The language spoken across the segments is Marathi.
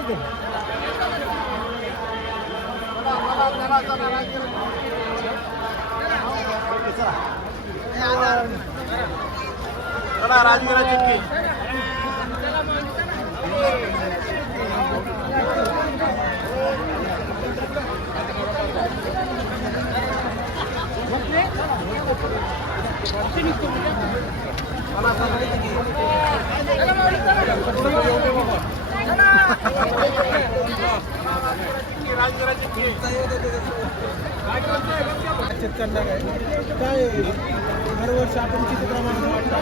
इकडेच दे राजगिरा चिक्की राजगिरा चिक्की करणार आहे? काय दरवर्षी आपण किती प्रमाणात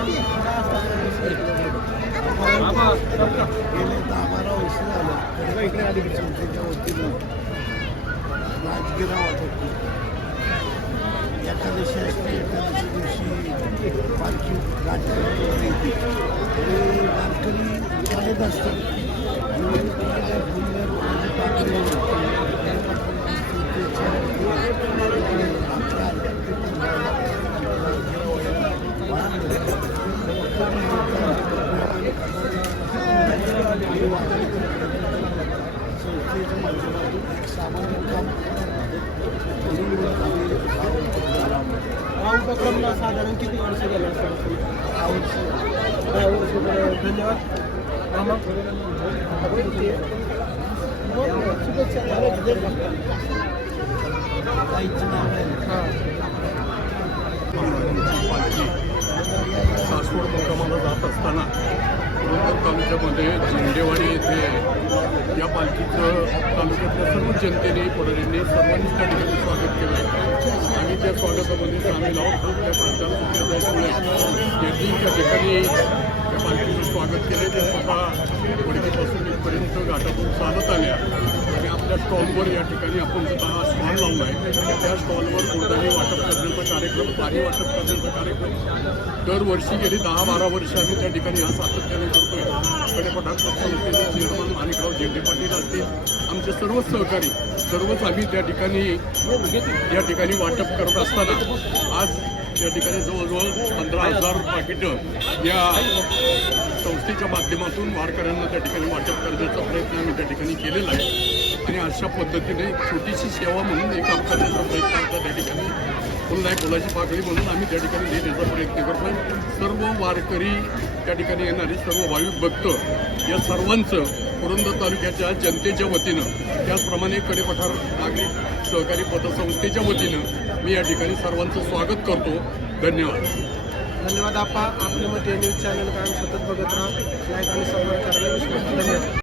गेले दहा बारा वर्ष झालं इकडे आधी संस्थेच्या वतीनं राजगिरा वाटप एकादशी असते एकादशी दिवशी पालखी राजगिरावर येते आणि वारकरी चालत असतात आणि कोणाला फुलले, कोणाचे पाकळे, संस्थेच्या माध्यमातून एक सामान्य काम हा. उपक्रमला साधारण किती वर्ष झाले वर्ष धन्यवाद मामा शुभेच्छा पालखी सासवड मुक्कामाला जात असताना पुरंदर तालुक्यामध्ये झेंडेवाडी येथे या पालखीचं तालुक्यातल्या सर्व जनतेने पुढाऱ्यांनी सर्वांनीच त्या ठिकाणी स्वागत केलं आहे. आणि त्या स्वागतामध्ये सामील आहोत. त्या प्रचार सुप्रियाताईमुळे यांनी त्या ठिकाणी त्या पालखीचं स्वागत केले. ते स्वतः वडकीपासून इथपर्यंत घाटातून चालत आल्या. आणि आपल्या स्टॉलवर या ठिकाणी आपण स्वतः स्टॉल लावला आहे त्या स्टॉलवर कोणताही वाटप करण्याचा कार्यक्रम पाणी वाटप करण्याचा कार्यक्रम दरवर्षी गेली दहा बारा वर्ष आम्ही त्या ठिकाणी हा सातत्याने करतोय. कडेपठार संस्थेचे चेअरमन माणिकराव झेंडे पाटील असतील आमचे सर्वच सहकारी सर्वच आम्ही त्या ठिकाणी या ठिकाणी वाटप करत असताना आज त्या ठिकाणी जवळजवळ पंधरा हजार पाकिटं या संस्थेच्या माध्यमातून वारकऱ्यांना त्या ठिकाणी वाटप करण्याचा प्रयत्न आम्ही त्या ठिकाणी केलेला आहे. आणि अशा पद्धतीने छोटीशी सेवा म्हणून एक काम करण्याचा प्रयत्न आमचा त्या ठिकाणी फुल नाही फुलाची पाकळी म्हणून आम्ही त्या ठिकाणी देण्याचा प्रयत्न करतो सर्व वारकरी त्या ठिकाणी येणारे सर्व भाविक भक्त या सर्वांचं पुरंदर तालुक्याच्या जनतेच्या वतीनं त्याचप्रमाणे कडेपठार नागरिक सहकारी पतसंस्थेच्या वतीनं मी या ठिकाणी सर्वांचं स्वागत करतो. धन्यवाद. धन्यवाद आपा आपले मते न्यूज चॅनल कायम सतत बघत राहा. लाईक आणि सबस्क्राईब करायला विसरू